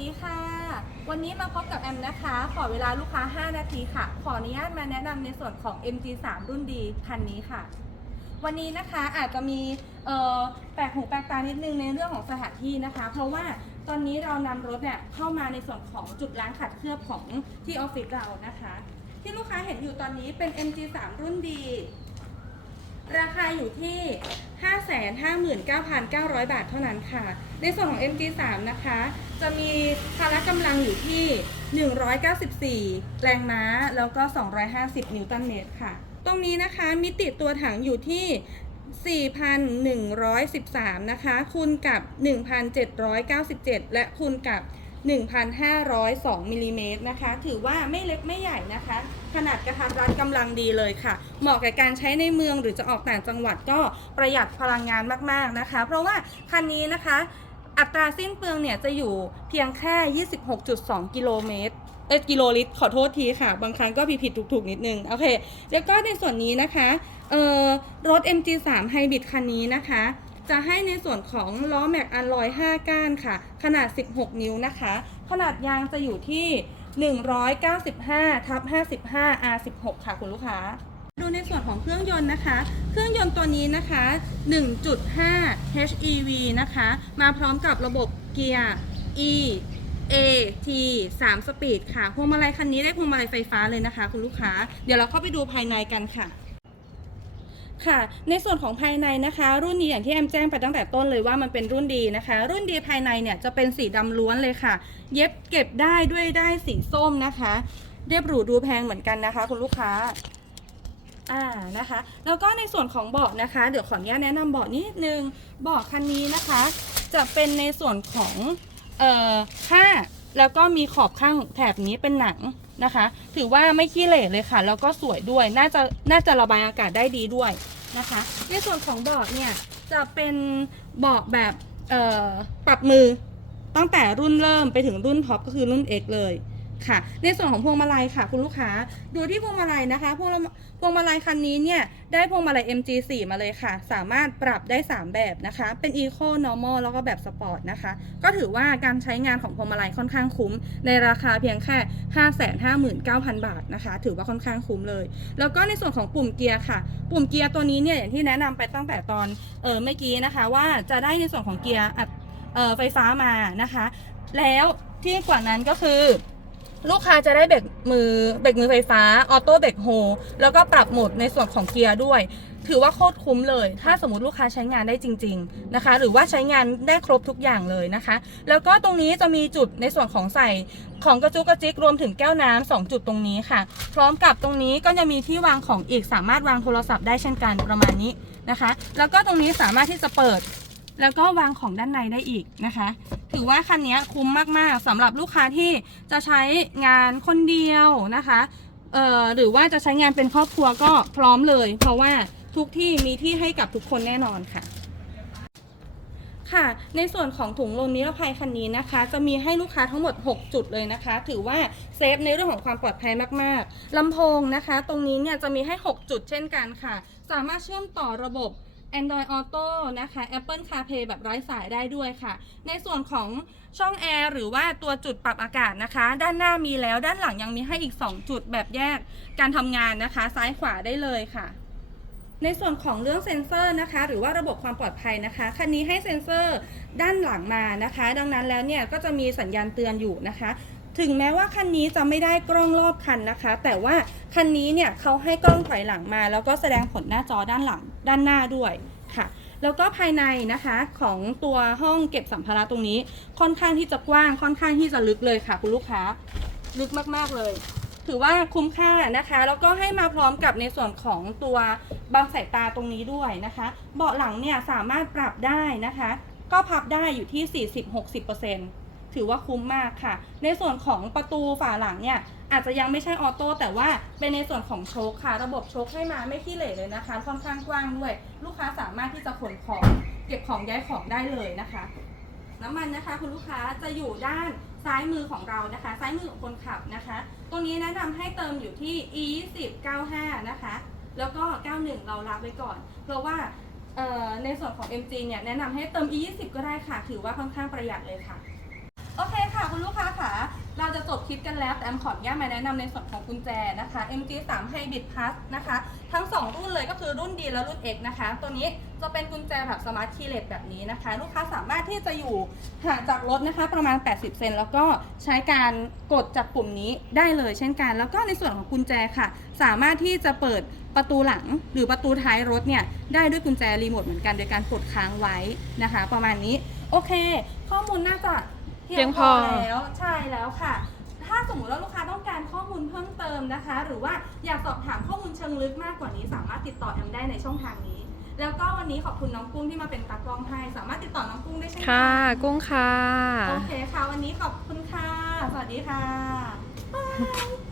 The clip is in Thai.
ดีค่ะ วันนี้มาพบกับแอมนะคะ ขอเวลาลูกค้า 5 นาทีค่ะ ขออนุญาตมาแนะนำในส่วนของ MG3 รุ่นดีคันนี้ค่ะ วันนี้นะคะอาจจะมีแปลกหูแปลกตานิดนึงในเรื่องของสถานที่นะคะ เพราะว่าตอนนี้เรานำรถเนี่ยเข้ามาในส่วนของจุดล้างขัดเคลือบของที่ออฟฟิศเรานะคะ ที่ลูกค้าเห็นอยู่ตอนนี้เป็น MG3 รุ่นดี ราคาอยู่ที่ 559,900 บาทเท่านั้นค่ะ ในส่วนของ MG3 นะคะ จะมีพละกำลังอยู่ที่ 194 แรงม้า แล้วก็ 250 นิวตันเมตรค่ะ ตรงนี้นะคะ มิติตัวถังอยู่ที่4,113 นะคะ คูณกับ 1,797 และคูณกับ 1,502มิลลิเมตรนะคะ ถือว่าไม่เล็กไม่ใหญ่นะคะ ขนาดกระทัดรัดกำลังดีเลยค่ะ เหมาะกับการใช้ในเมืองหรือจะออกต่างจังหวัดก็ประหยัดพลังงานมากๆนะคะ เพราะว่าคันนี้นะคะ อัตราสิ้นเปลืองเนี่ยจะอยู่เพียงแค่ 26.2 กิโลเมตรเอกิโลลิตรขอโทษทีค่ะ บางครั้งก็ผิดผิดถูกถูกๆ นิดนึง โอเค แล้วก็ในส่วนนี้นะคะ เอ่อ รถ MG3 Hybrid คันนี้นะคะ จะให้ในส่วนของล้อแม็กอัลลอย5ก้านค่ะ ขนาด 16 นิ้วนะคะ ขนาดยางจะอยู่ที่ 195ทับ55 R16 ค่ะคุณลูกค้า ดูในส่วนของเครื่องยนต์นะคะ เครื่องยนต์ตัวนี้นะคะ 1.5 HEV นะคะ มาพร้อมกับระบบเกียร์ E A T 3สปีดค่ะ พวงมาลัยคันนี้ได้พวงมาลัยไฟฟ้าเลยนะคะ คุณลูกค้า เดี๋ยวเราเข้าไปดูภายในกันค่ะ ค่ะ ในส่วนของภายในนะคะ รุ่นนี้อย่างที่แอมแจ้งไปตั้งแต่ต้นเลยว่ามันเป็นรุ่นดีนะคะ รุ่นดีภายในเนี่ยจะเป็นสีดำล้วนเลยค่ะ เย็บเก็บได้ด้วยได้สีส้มนะคะ เรียบหรูดูแพงเหมือนกันนะคะ คุณลูกค้าอ่านะคะ แล้วก็ในส่วนของเบาะนะคะ เดี๋ยวขออนุญาตแนะนำเบาะนิดนึงเบาะคันนี้นะคะ จะเป็นในส่วนของเอ่อผ้าแล้วก็มีขอบข้างแถบนี้เป็นหนัง นะคะ ถือว่าไม่ขี้เหร่เลยค่ะ แล้วก็สวยด้วย น่าจะน่าจะระบายอากาศได้ดีด้วยนะคะ ในส่วนของเบาะเนี่ยจะเป็นเบาะแบบปรับมือตั้งแต่รุ่นเริ่มไปถึงรุ่นท็อปก็คือรุ่น X เลย ค่ะ ในส่วนของพวงมาลัยค่ะ คุณลูกค้าดูที่พวงมาลัยนะคะพวงพวงมาลัยคันนี้เนี่ยได้พวงมาลัย MG4 มาเลยค่ะ สามารถปรับได้ 3 แบบนะคะ เป็น Eco Normal แล้วก็แบบ Sport นะคะ ก็ถือว่าการใช้งานของพวงมาลัยค่อนข้างคุ้ม ในราคาเพียงแค่ 559,000 บาทนะคะ ถือว่าค่อนข้างคุ้มเลย แล้วก็ในส่วนของปุ่มเกียร์ค่ะ ปุ่มเกียร์ตัวนี้เนี่ยอย่างที่แนะนำไปตั้งแต่ตอนเออเมื่อกี้นะคะ ว่าจะได้ในส่วนของเกียร์ไฟฟ้ามานะคะ แล้วที่กว่านั้นก็คือ ลูกค้าจะได้เบรกมือเบรกมือไฟฟ้าออโต้เบรกโฮแล้วก็ปรับโหมดในส่วนของเกียร์ด้วย ถือว่าโคตรคุ้มเลย ถ้าสมมติลูกค้าใช้งานได้จริง ๆนะคะ หรือว่าใช้งานได้ครบทุกอย่างเลยนะคะ แล้วก็ตรงนี้จะมีจุดในส่วนของใส่ของกระจุกกระจิกรวมถึงแก้วน้ำสองจุดตรงนี้ค่ะ พร้อมกับตรงนี้ก็จะมีที่วางของอีกสามารถวางโทรศัพท์ได้เช่นกันประมาณนี้นะคะ แล้วก็ตรงนี้สามารถที่จะเปิด แล้วก็วางของด้านในได้อีกนะคะ ถือว่าคันนี้คุ้มมากๆสำหรับลูกค้าที่จะใช้งานคนเดียวนะคะเอ่อหรือว่าจะใช้งานเป็นครอบครัวก็พร้อมเลย เพราะว่าทุกที่มีที่ให้กับทุกคนแน่นอนค่ะค่ะในส่วนของถุงลมนิรภัยคันนี้นะคะ จะมีให้ลูกค้าทั้งหมด 6 จุดเลยนะคะ ถือว่าเซฟในเรื่องของความปลอดภัยมาก ๆลำโพงนะคะ ตรงนี้เนี่ยจะมีให้ 6 จุดเช่นกันค่ะ สามารถเชื่อมต่อระบบ Android Auto นะคะ Apple CarPlay แบบไร้สายได้ด้วยค่ะ ในส่วนของช่องแอร์หรือว่าตัวจุดปรับอากาศนะคะ ด้านหน้ามีแล้วด้านหลังยังมีให้อีก 2 จุดแบบแยกการทำงานนะคะ ซ้ายขวาได้เลยค่ะ ในส่วนของเรื่องเซ็นเซอร์นะคะ หรือว่าระบบความปลอดภัยนะคะคันนี้ให้เซ็นเซอร์ด้านหลังมานะคะ ดังนั้นแล้วเนี่ยก็จะมีสัญญาณเตือนอยู่นะคะ ถึงแม้ว่าคันนี้จะไม่ได้กล้องรอบคันนะคะ แต่ว่าคันนี้เนี่ยเขาให้กล้องถอยหลังมา แล้วก็แสดงผลหน้าจอด้านหลังด้านหน้าด้วยค่ะ แล้วก็ภายในนะคะของตัวห้องเก็บสัมภาระตรงนี้ ค่อนข้างที่จะกว้างค่อนข้างที่จะลึกเลยค่ะคุณลูกค้าลึกมากๆเลย ถือว่าคุ้มค่านะคะ แล้วก็ให้มาพร้อมกับในส่วนของตัวบังสายตาตรงนี้ด้วยนะคะ เบาะหลังเนี่ยสามารถปรับได้นะคะ ก็พับได้อยู่ที่ 40-60% ถือว่าคุ้มมากค่ะ ในส่วนของประตูฝาหลังเนี่ยอาจจะยังไม่ใช่ออโต้แต่ว่าเป็นในส่วนของโชคค่ะ ระบบโชคให้มาไม่ขี้เหร่เลยนะคะ ค่อนข้างกว้างด้วย ลูกค้าสามารถที่จะขนของเก็บของย้ายของได้เลยนะคะ น้ำมันนะคะ คุณลูกค้าจะอยู่ด้านซ้ายมือของเรานะคะ ซ้ายมือของคนขับนะคะ ตรงนี้แนะนำให้เติมอยู่ที่ e 2 0 95นะคะ แล้วก็ 91 เรารับไว้ก่อน เพราะว่าในส่วนของ MG เนี่ยแนะนำให้เติม e 2 0ก็ได้ค่ะ ถือว่าค่อนข้างประหยัดเลยค่ะ โอเคค่ะ คุณลูกค้าค่ะ เราจะจบคลิปกันแล้วแต่แอมขออนุญาตมาแนะนำในส่วนของกุญแจนะคะ MG 3 Hybrid Plus นะคะ ทั้ง 2 รุ่นเลยก็คือรุ่น D และรุ่น X นะคะ ตัวนี้จะเป็นกุญแจแบบ Smart Keyless แบบนี้นะคะ ลูกค้าสามารถที่จะอยู่ห่างจากรถนะคะ ประมาณ 80 เซนแล้วก็ใช้การกดจากปุ่มนี้ได้เลยเช่นกัน แล้วก็ในส่วนของกุญแจค่ะ สามารถที่จะเปิดประตูหลังหรือประตูท้ายรถเนี่ยได้ด้วยกุญแจรีโมทเหมือนกันโดยการกดค้างไว้นะคะ ประมาณนี้โอเค ข้อมูลน่าจะ เพียงพอแล้วใช่แล้วค่ะ ถ้าสมมติว่าลูกค้าต้องการข้อมูลเพิ่มเติมนะคะ หรือว่าอยากสอบถามข้อมูลเชิงลึกมากกว่านี้ สามารถติดต่อแอมได้ในช่องทางนี้ แล้วก็วันนี้ขอบคุณน้องกุ้งที่มาเป็นตากล้องให้สามารถติดต่อน้องกุ้งได้เช่นกัค่ะ กุ้งค่ะ โอเคค่ะ วันนี้ขอบคุณค่ะ สวัสดีค่ะบ๊ายบาย